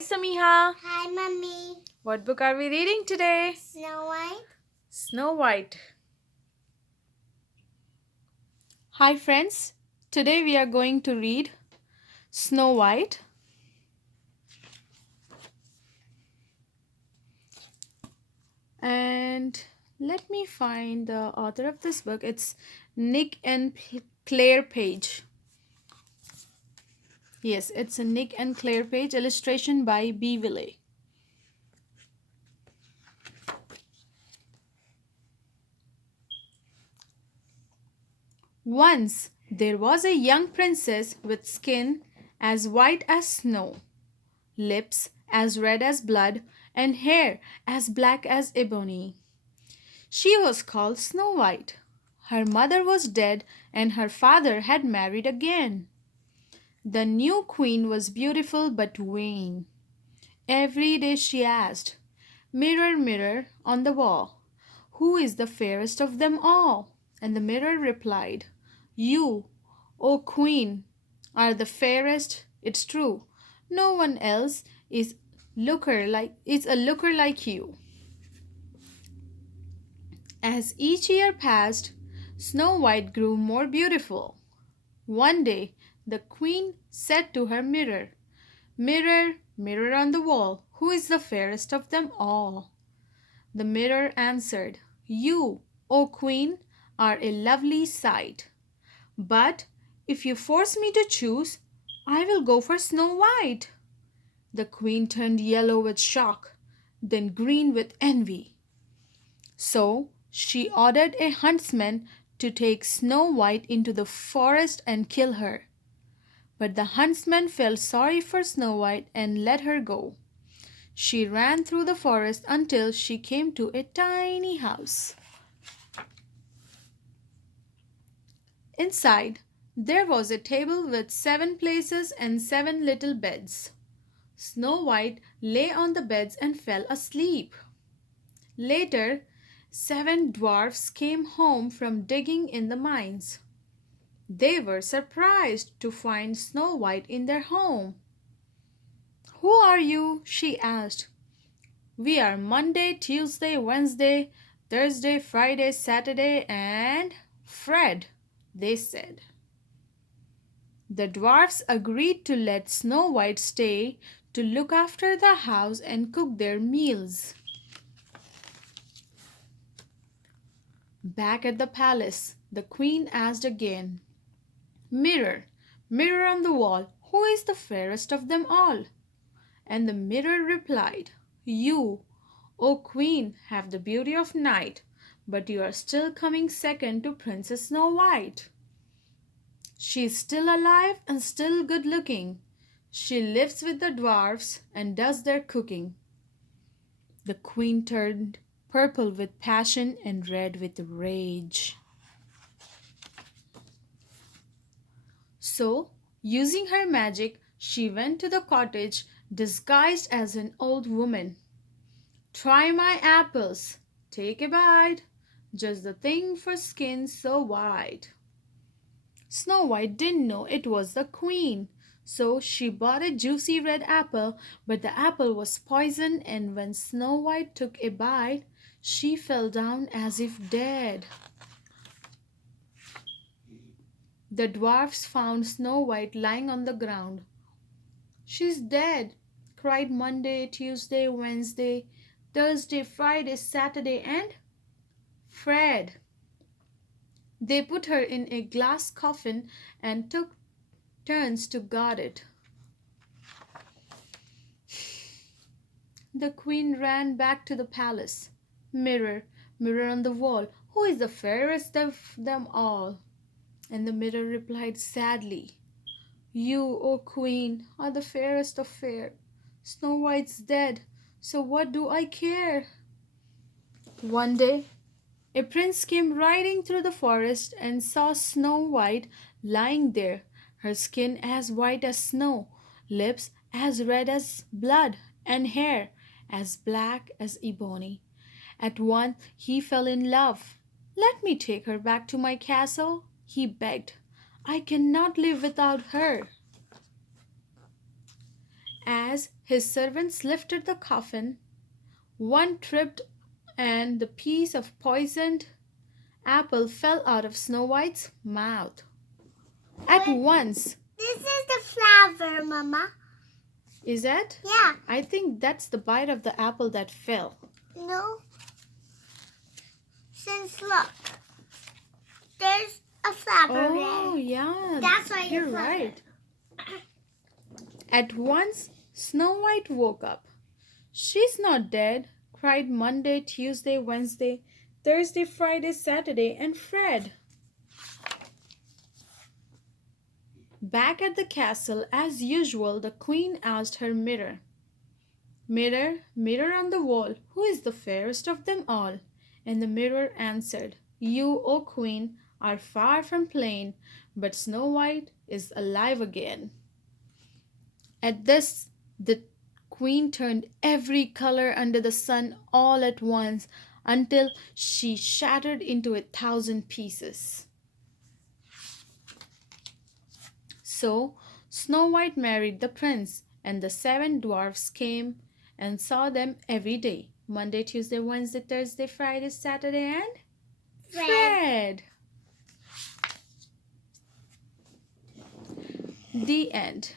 Samiha, Hi, Mummy. what book are we reading today? Snow White. Snow White. Hi, friends. Today we are going to read Snow White. And let me find the author of this book. It's Nick and Claire Page. Yes, it's a Nick and Claire Page, illustration by Bee Willey. Once there was a young princess with skin as white as snow, lips as red as blood, and hair as black as ebony. She was called Snow White. Her mother was dead and her father had married again. The new queen was beautiful but vain. Every day she asked, "Mirror, mirror on the wall, who is the fairest of them all?" And the mirror replied, "You, O queen, are the fairest, it's true. No one else is a looker like you." As each year passed, Snow White grew more beautiful. One day, the queen said to her mirror, "Mirror, mirror on the wall, who is the fairest of them all?" The mirror answered, "You, O queen, are a lovely sight. But if you force me to choose, I will go for Snow White." The queen turned yellow with shock, then green with envy. So she ordered a huntsman to take Snow White into the forest and kill her. But the huntsman felt sorry for Snow White and let her go. She ran through the forest until she came to a tiny house. Inside, there was a table with 7 places and 7 little beds. Snow White lay on the beds and fell asleep. Later, 7 dwarfs came home from digging in the mines. They were surprised to find Snow White in their home. "Who are you?" she asked. "We are Monday, Tuesday, Wednesday, Thursday, Friday, Saturday, and Fred," they said. The dwarfs agreed to let Snow White stay to look after the house and cook their meals. Back at the palace, the queen asked again, "Mirror, mirror on the wall, who is the fairest of them all?" And the mirror replied, "You, O queen, have the beauty of night, but you are still coming second to Princess Snow White. She is still alive and still good looking. She lives with the dwarfs and does their cooking." The queen turned purple with passion and red with rage. So, using her magic, she went to the cottage disguised as an old woman. "Try my apples. Take a bite. Just the thing for skin so white." Snow White didn't know it was the queen, so she bought a juicy red apple, but the apple was poison, and when Snow White took a bite, she fell down as if dead. The dwarfs found Snow White lying on the ground. "She's dead," cried Monday, Tuesday, Wednesday, Thursday, Friday, Saturday, and Fred. They put her in a glass coffin and took turns to guard it. The queen ran back to the palace. "Mirror, mirror on the wall, who is the fairest of them all?" And the mirror replied sadly, "You, O queen, are the fairest of fair. Snow White's dead, so what do I care?" One day, a prince came riding through the forest and saw Snow White lying there, her skin as white as snow, lips as red as blood, and hair as black as ebony. At once he fell in love. "Let me take her back to my castle," he begged. "I cannot live without her." As His servants lifted the coffin. One tripped, and the piece of poisoned apple fell out of Snow White's mouth. At But once. this is the flower, Mama. Is it? Yeah. I think that's the bite of the apple that fell. No. Since look, there's a flower Oh, there. yeah. That's why you're it's flower. right. At once, Snow White woke up. She's not dead, cried Monday, Tuesday, Wednesday, Thursday, Friday, Saturday, and Fred. Back at the castle, as usual, the queen asked her mirror, "Mirror, mirror on the wall, who is the fairest of them all?" And the mirror answered, "You, O queen, are far from plain, but Snow White is alive again." At this, the queen turned every color under the sun all at once until she shattered into 1,000 pieces. So Snow White married the prince, and the 7 dwarfs came and saw them every day: Monday, Tuesday, Wednesday, Thursday, Friday, Saturday, and Fred. Fred. The end.